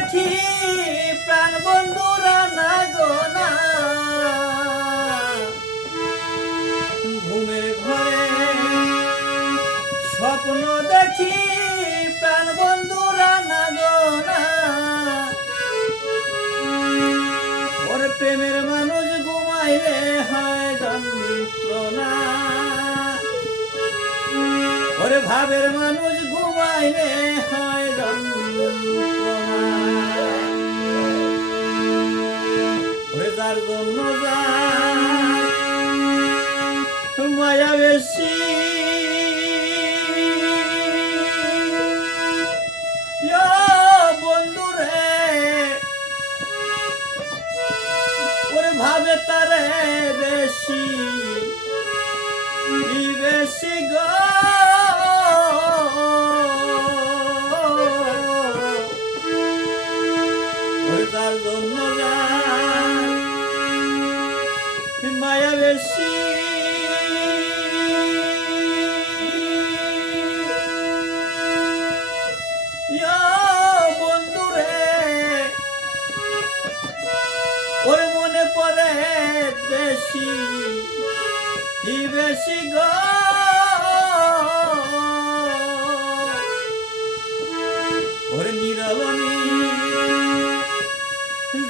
দেখি প্রাণ বন্ধুরা না গো না। ঘুমের ঘরে স্বপ্ন দেখি প্রাণ বন্ধুরা না গো না। ওর প্রেমের মানুষ ঘুমাইলে হয় যন্ত্রণা ওরে ভাবের মানুষ ঘুমাইলে ওরে ভাবে তারে বেশি। বেশি গো? বেশি ই বেশি গো? ওর নিরবনি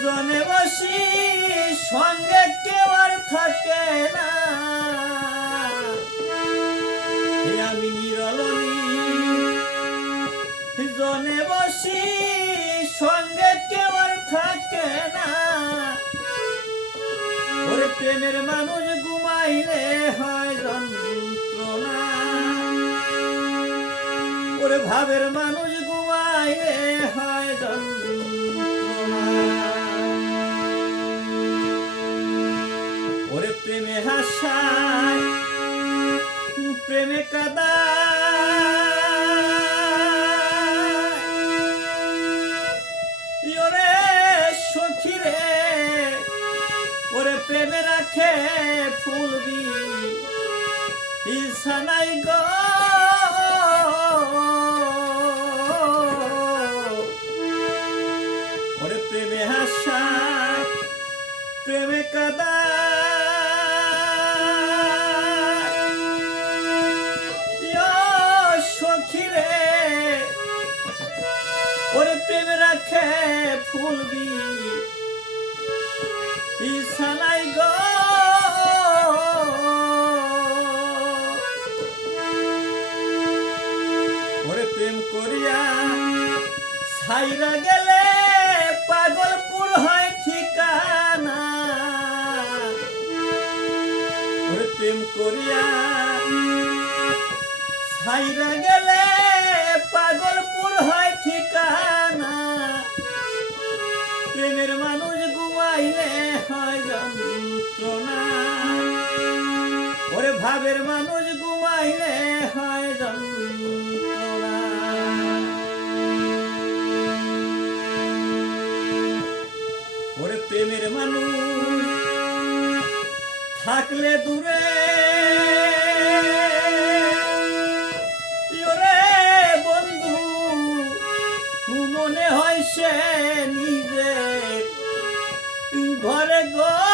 জনে বসি, সঙ্গে কেউ আর থাকে না। আমি নিরলনি জনে বসি প্রেমের মানুষ ঘুমাইলে হয় যন্ত্রণা ওরে ভাবের মানুষ ঘুমাইলে হয় যন্ত্রণা ওরে প্রেমে হাসায়, প্রেমে কাদা ওরে প্রেমে রাখে ফুলবি ইসানাই গো। ওরে প্রেমে হাসায় প্রেমে কাদা। সখী রে। ওরে ইসানাই গো। ওরে প্রেম করিয়া ছাইরা গেলে পাগলপুর হয় ঠিকানা। ওরে প্রেম করিয়া গেলে পাগলপুর ভাবের মানুষ ঘুমাইলে হয় ওরে প্রেমের মানুষ, থাকলে দূরে। বন্ধু, মনে হয় সে নিজে ঘরে ঘরে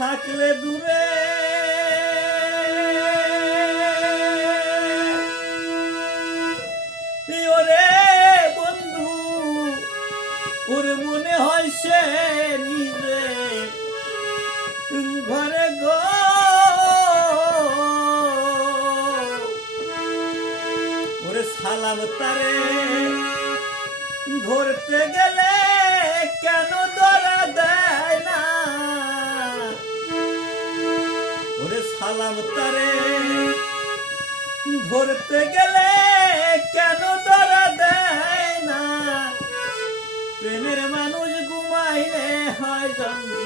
থাকলে দূরে। ওরে বন্ধু, ওরে মনে হয় সে নিজে। ঘরে গো। ওরে সালাম তারে ধরতে গেলে ধরতে গেলে কেন ধরা দেয় না? প্রেমের মানুষ ঘুমাইলে হয় জন্ম